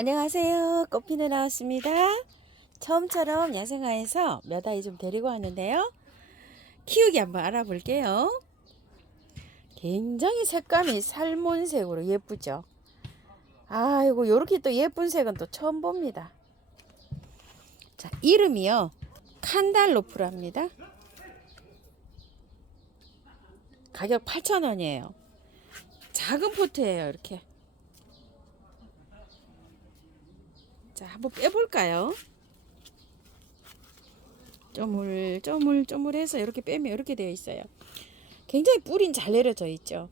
안녕하세요. 꽃피는 나왔습니다. 처음처럼 야생화에서 몇 아이 좀 데리고 왔는데요. 키우기 한번 알아볼게요. 굉장히 색감이 살몬색으로 예쁘죠. 아이고, 요렇게 또 예쁜 색은 또 처음 봅니다. 자, 이름이요, 칸달로프랍니다. 가격 8,000원이에요. 작은 포트예요. 이렇게. 자, 한번 빼볼까요? 쪼물쪼물해서 이렇게 빼면 이렇게 되어 있어요. 굉장히 뿌린 잘 내려져 있죠.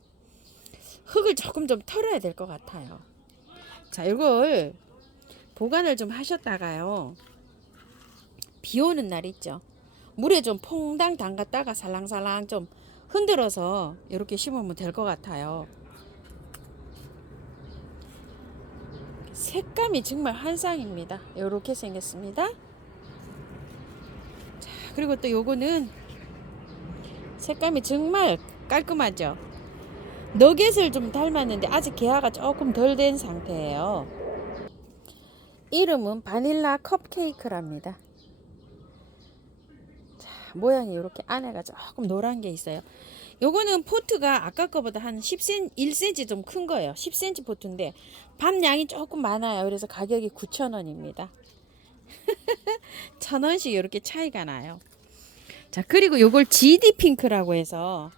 흙을 조금 좀 털어야 될 것 같아요. 자, 이걸 보관을 좀 하셨다가요, 비 오는 날 있죠, 물에 좀 퐁당 담갔다가 살랑살랑 좀 흔들어서 이렇게 심으면 될 것 같아요. 색감이 정말 한상입니다. 이렇게 생겼습니다. 자, 그리고 또 요거는 색감이 정말 깔끔하죠. 너겟을 좀 닮았는데 아직 개화가 조금 덜 된 상태예요. 이름은 바닐라 컵케이크랍니다. 자, 모양이 이렇게 안에가 조금 노란 게 있어요. 요거는 포트가 아까 거보다 한 10cm, 1cm 좀 큰 거예요. 10cm 포트인데 밤 양이 조금 많아요. 그래서 가격이 9,000원입니다. 1,000원씩 이렇게 차이가 나요. 자, 그리고 요걸 GD 핑크라고 해서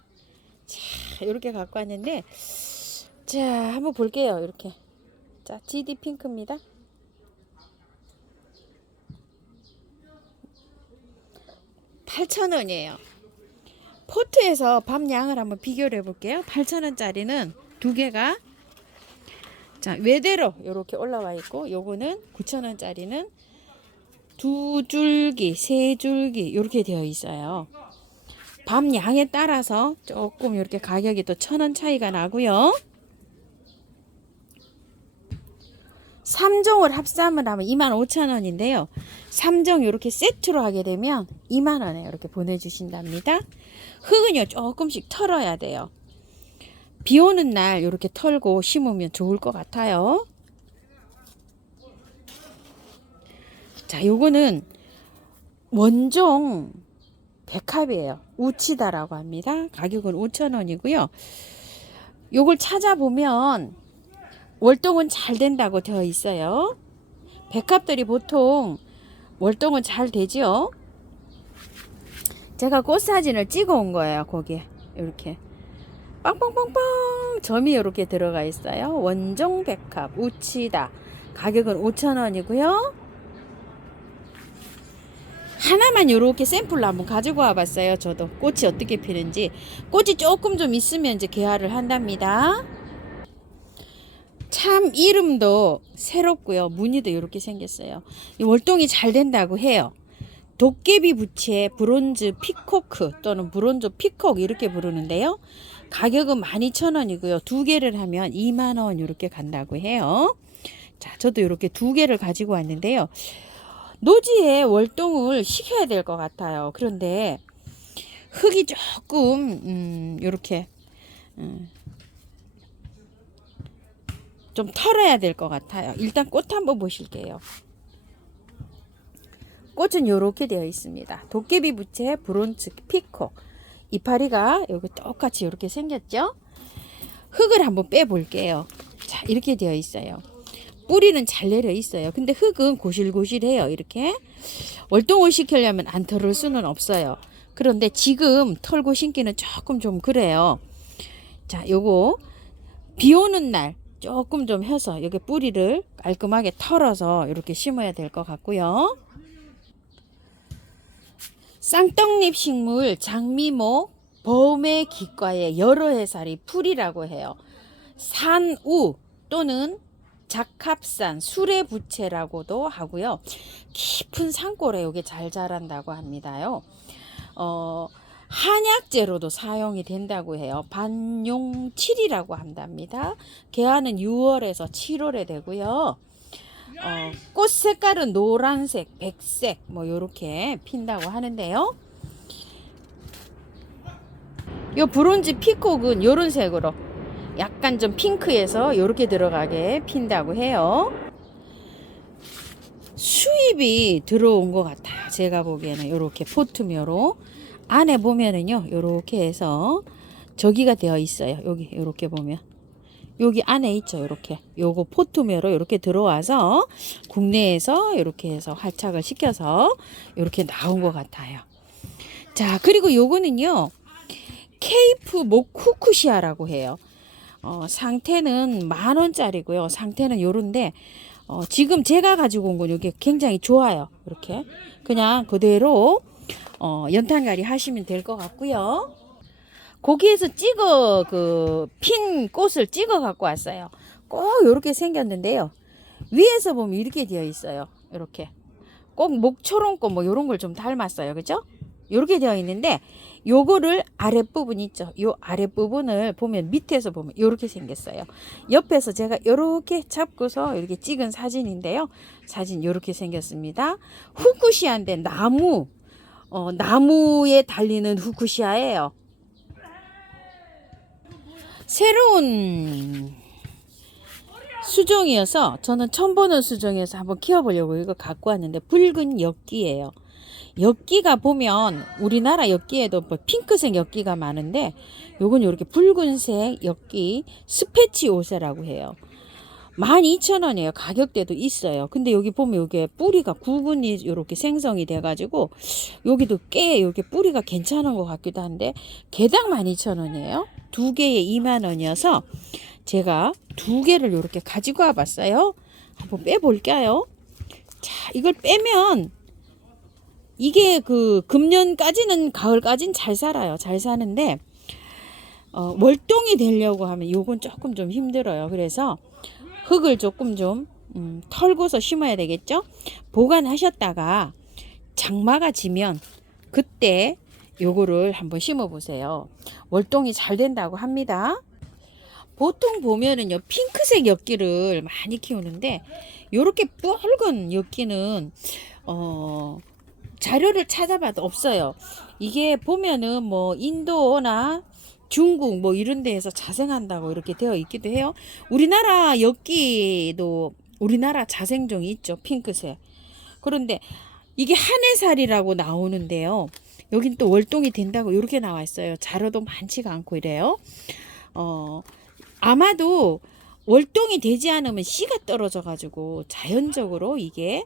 자, 이렇게 갖고 왔는데, 자, 한번 볼게요. 이렇게. 자, GD 핑크입니다. 8,000원이에요. 포트에서 밤 양을 한번 비교를 해볼게요. 8,000원짜리는 두 개가, 자, 외대로 이렇게 올라와 있고, 요거는 9,000원짜리는 두 줄기, 세 줄기 이렇게 되어 있어요. 밤 양에 따라서 조금 이렇게 가격이 또 1,000원 차이가 나고요. 3종을 합산을 하면 25,000원인데요. 3종 이렇게 세트로 하게 되면 20,000원에 이렇게 보내주신답니다. 흙은요, 조금씩 털어야 돼요. 비 오는 날 이렇게 털고 심으면 좋을 것 같아요. 자, 요거는 원종 백합이에요. 우치다라고 합니다. 가격은 5,000원이고요. 요걸 찾아보면 월동은 잘 된다고 되어 있어요. 백합들이 보통 월동은 잘 되죠. 제가 꽃 사진을 찍어 온 거예요. 거기에 이렇게 빵빵빵빵 점이 이렇게 들어가 있어요. 원종 백합 우치다. 가격은 5,000원이고요. 하나만 이렇게 샘플로 한번 가지고 와봤어요. 저도 꽃이 어떻게 피는지. 꽃이 조금 좀 있으면 이제 개화를 한답니다. 참 이름도 새롭고요. 무늬도 이렇게 생겼어요. 이 월동이 잘 된다고 해요. 도깨비 부채 브론즈 피코크 또는 브론즈 피콕 이렇게 부르는데요. 가격은 12,000원이고요. 두 개를 하면 20,000원 이렇게 간다고 해요. 자, 저도 이렇게 두 개를 가지고 왔는데요. 노지에 월동을 시켜야 될 것 같아요. 그런데 흙이 조금 이렇게 좀 털어야 될 것 같아요. 일단 꽃 한번 보실게요. 꽃은 이렇게 되어 있습니다. 도깨비 부채 브론즈 피콕. 이파리가 여기 똑같이 이렇게 생겼죠. 흙을 한번 빼 볼게요. 자, 이렇게 되어 있어요. 뿌리는 잘 내려 있어요. 근데 흙은 고실고실해요. 이렇게 월동을 시키려면 안 털을 수는 없어요. 그런데 지금 털고 심기는 조금 좀 그래요. 자, 요거 비 오는 날 조금 좀 해서 여기 뿌리를 깔끔하게 털어서 이렇게 심어야 될 것 같고요. 쌍떡잎 식물 장미목 봄의 깃과의 여러 해살이 풀이라고 해요. 산우 또는 작합산 수레부채라고도 하고요. 깊은 산골에 이게 잘 자란다고 합니다요. 한약재로도 사용이 된다고 해요. 반용칠이라고 한답니다. 개화는 6월에서 7월에 되고요. 꽃 색깔은 노란색, 백색 뭐 요렇게 핀다고 하는데요. 요 브론즈 피콕은 요런 색으로 약간 좀 핑크에서 요렇게 들어가게 핀다고 해요. 수입이 들어온 것 같아요. 제가 보기에는 이렇게 포트묘로 안에 보면은요, 이렇게 해서 저기가 되어 있어요. 여기 이렇게 보면 여기 안에 있죠. 이렇게 요거 포트묘로 이렇게 들어와서 국내에서 이렇게 해서 활착을 시켜서 이렇게 나온 것 같아요. 자, 그리고 요거는요, 케이프 목 후쿠시아라고 해요. 상태는 10,000원짜리고요. 상태는 요런데 지금 제가 가지고 온 건 이게 굉장히 좋아요. 이렇게 그냥 그대로 연탄갈이 하시면 될 것 같고요. 거기에서 찍어 핀 꽃을 찍어 갖고 왔어요. 꼭 이렇게 생겼는데요. 위에서 보면 이렇게 되어 있어요. 이렇게 꼭 목초롱꽃 뭐 이런 걸 좀 닮았어요. 그죠? 이렇게 되어 있는데 요거를 아랫부분 있죠. 요 아랫부분을 보면 밑에서 보면 이렇게 생겼어요. 옆에서 제가 이렇게 잡고서 이렇게 찍은 사진인데요. 사진 이렇게 생겼습니다. 후쿠시아인데 나무에 달리는 후쿠시아예요. 새로운 수종이어서 저는 처음 보는 수종이어서 한번 키워보려고 이거 갖고 왔는데 붉은 엽기예요. 엽기가 보면 우리나라 엽기에도 뭐 핑크색 엽기가 많은데 요건 이렇게 붉은색 엽기 스페치오세라고 해요. 12,000원이에요. 가격대도 있어요. 근데 여기 보면 이게 뿌리가 구근이 이렇게 생성이 돼가지고 여기도 꽤 이렇게 뿌리가 괜찮은 것 같기도 한데 개당 12,000원이에요. 두 개에 20,000원이어서 제가 두 개를 이렇게 가지고 와봤어요. 한번 빼볼까요? 자, 이걸 빼면 이게 금년까지는 가을까지는 잘 살아요. 잘 사는데 월동이 되려고 하면 요건 조금 좀 힘들어요. 그래서 흙을 조금 좀 털고서 심어야 되겠죠. 보관하셨다가 장마가 지면 그때 요거를 한번 심어 보세요. 월동이 잘 된다고 합니다. 보통 보면은요, 핑크색 엽기를 많이 키우는데 요렇게 붉은 엽기는 자료를 찾아봐도 없어요. 이게 보면은 뭐 인도나 중국 뭐 이런 데에서 자생한다고 이렇게 되어 있기도 해요. 우리나라 엽기도 우리나라 자생종이 있죠. 핑크색. 그런데 이게 한해살이라고 나오는데요. 여긴 또 월동이 된다고 이렇게 나와 있어요. 자료도 많지가 않고 이래요. 아마도 월동이 되지 않으면 씨가 떨어져 가지고 자연적으로 이게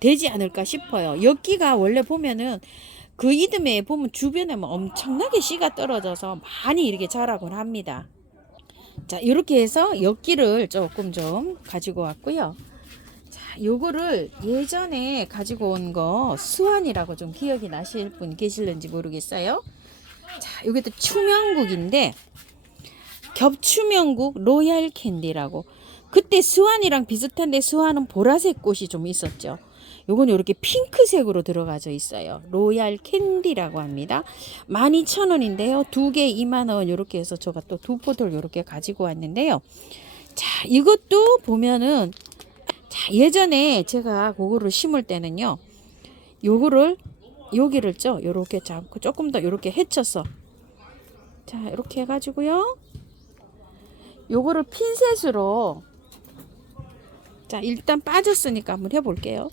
되지 않을까 싶어요. 엽기가 원래 보면은 그 이듬해 보면 주변에 뭐 엄청나게 씨가 떨어져서 많이 이렇게 자라곤 합니다. 자, 이렇게 해서 엽기를 조금 좀 가지고 왔고요. 자, 요거를 예전에 가지고 온 거 수완이라고 좀 기억이 나실 분 계실는지 모르겠어요. 자, 요게 또 추명국인데 겹추명국 로얄 캔디라고. 그때 수완이랑 비슷한데 수완은 보라색 꽃이 좀 있었죠. 요건 이렇게 핑크색으로 들어가져 있어요. 로얄 캔디라고 합니다. 12,000원인데요. 두 개 20,000원 이렇게 해서 제가 또 두 포트를 이렇게 가지고 왔는데요. 자, 이것도 보면은 자, 예전에 제가 그거를 심을 때는요. 요거를 여기를 요렇게 잡고 조금 더 요렇게 헤쳐서 자, 이렇게 해 가지고요. 요거를 핀셋으로 자, 일단 빠졌으니까 한번 해볼게요.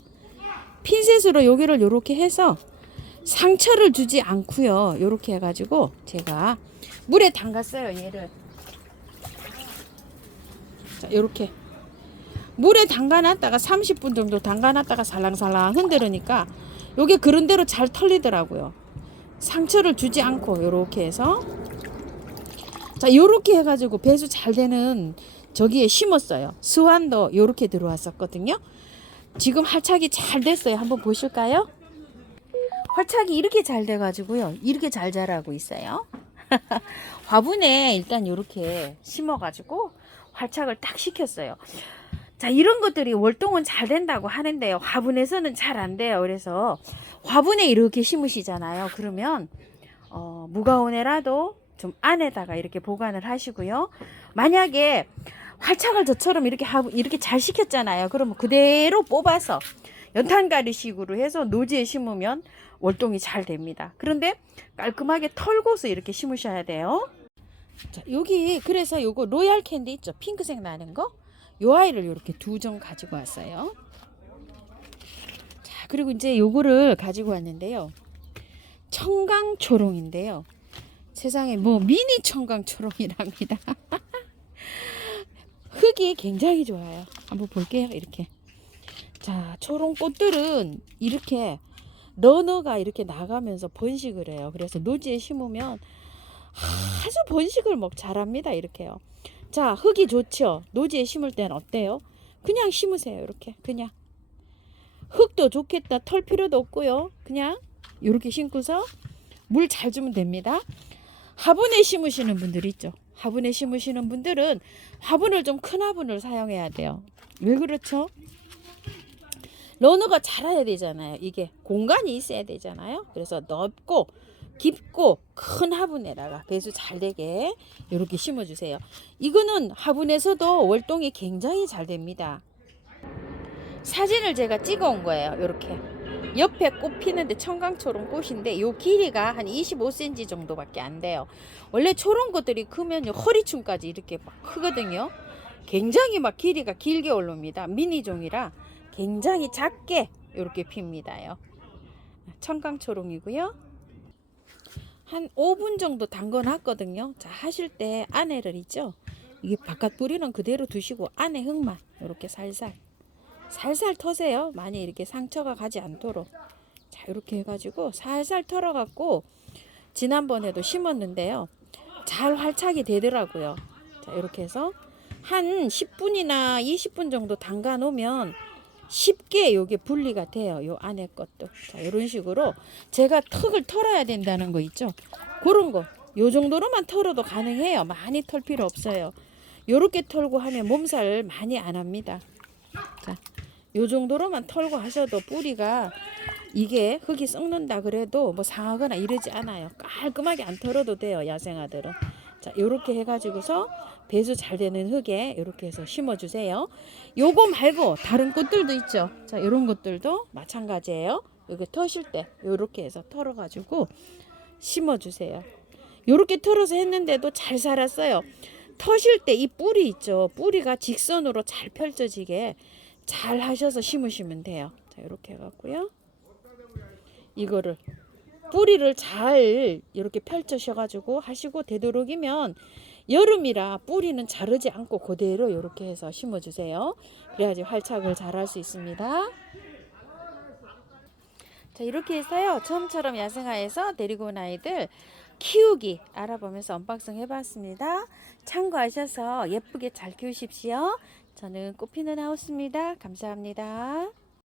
핀셋으로 여기를 요렇게 해서 상처를 주지 않고요. 요렇게 해가지고 제가 물에 담갔어요. 얘를 자, 요렇게 물에 담가놨다가 30분 정도 담가놨다가 살랑살랑 흔들으니까 요게 그런 대로 잘 털리더라고요. 상처를 주지 않고 요렇게 해서 자, 요렇게 해가지고 배수 잘 되는 저기에 심었어요. 수완도 요렇게 들어왔었거든요. 지금 활착이 잘 됐어요. 한번 보실까요? 활착이 이렇게 잘 돼가지고요. 이렇게 잘 자라고 있어요. 화분에 일단 요렇게 심어가지고 활착을 딱 시켰어요. 자, 이런 것들이 월동은 잘 된다고 하는데요. 화분에서는 잘 안 돼요. 그래서 화분에 이렇게 심으시잖아요. 그러면 무거운 애라도 좀 안에다가 이렇게 보관을 하시고요. 만약에 활착을 저처럼 이렇게 잘 시켰잖아요. 그러면 그대로 뽑아서 연탄가리식으로 해서 노지에 심으면 월동이 잘 됩니다. 그런데 깔끔하게 털고서 이렇게 심으셔야 돼요. 자, 여기 그래서 요거 로얄 캔디 있죠? 핑크색 나는 거. 요 아이를 이렇게 두 종 가지고 왔어요. 그리고 이제 요거를 가지고 왔는데요. 청강초롱인데요. 세상에 뭐 미니 청강초롱이랍니다. 흙이 굉장히 좋아요. 한번 볼게요. 이렇게. 자, 초롱꽃들은 이렇게 너너가 이렇게 나가면서 번식을 해요. 그래서 노지에 심으면 아주 번식을 막 잘합니다. 이렇게요. 자, 흙이 좋죠. 노지에 심을 때는 어때요? 그냥 심으세요. 이렇게 그냥. 흙도 좋겠다. 털 필요도 없고요. 그냥 이렇게 심고서 물 잘 주면 됩니다. 화분에 심으시는 분들 있죠. 화분에 심으시는 분들은 화분을 좀 큰 화분을 사용해야 돼요. 왜 그렇죠? 러너가 자라야 되잖아요. 이게 공간이 있어야 되잖아요. 그래서 넓고 깊고 큰 화분에다가 배수 잘 되게 이렇게 심어주세요. 이거는 화분에서도 월동이 굉장히 잘 됩니다. 사진을 제가 찍어 온 거예요. 이렇게 옆에 꽃 피는데 청강초롱 꽃인데 요 길이가 한 25cm 정도밖에 안 돼요. 원래 초롱 꽃들이 크면 허리춤까지 이렇게 막 크거든요. 굉장히 막 길이가 길게 올라옵니다. 미니종이라 굉장히 작게 이렇게 핍니다요. 청강초롱이고요. 한 5분 정도 담궈 놨거든요. 자, 하실 때 안에를 있죠. 이게 바깥 뿌리는 그대로 두시고 안에 흙만 이렇게 살살 터세요. 많이 이렇게 상처가 가지 않도록. 자, 이렇게 해가지고 살살 털어갖고 지난번에도 심었는데요. 잘 활착이 되더라고요. 자, 이렇게 해서 한 10분이나 20분 정도 담가 놓으면 쉽게 요게 분리가 돼요. 요 안에 것도. 자, 이런 식으로 제가 턱을 털어야 된다는 거 있죠. 그런 거. 요 정도로만 털어도 가능해요. 많이 털 필요 없어요. 요렇게 털고 하면 몸살 많이 안 합니다. 자, 요 정도로만 털고 하셔도 뿌리가 이게 흙이 썩는다 그래도 뭐 상하거나 이러지 않아요. 깔끔하게 안 털어도 돼요. 야생화들은. 자, 요렇게 해가지고서 배수 잘 되는 흙에 이렇게 해서 심어주세요. 요거 말고 다른 꽃들도 있죠. 자, 이런 것들도 마찬가지예요. 여기 터실 때 요렇게 해서 털어가지고 심어주세요. 요렇게 털어서 했는데도 잘 자랐어요. 터실 때 이 뿌리 있죠. 뿌리가 직선으로 잘 펼쳐지게 잘 하셔서 심으시면 돼요. 자, 이렇게 해갖고요. 이거를 뿌리를 잘 이렇게 펼쳐셔가지고 하시고 되도록이면 여름이라 뿌리는 자르지 않고 그대로 이렇게 해서 심어주세요. 그래야지 활착을 잘 할 수 있습니다. 자, 이렇게 해서요. 처음처럼 야생화에서 데리고 온 아이들 키우기 알아보면서 언박싱 해봤습니다. 참고하셔서 예쁘게 잘 키우십시오. 저는 꽃피는 하우스입니다. 감사합니다.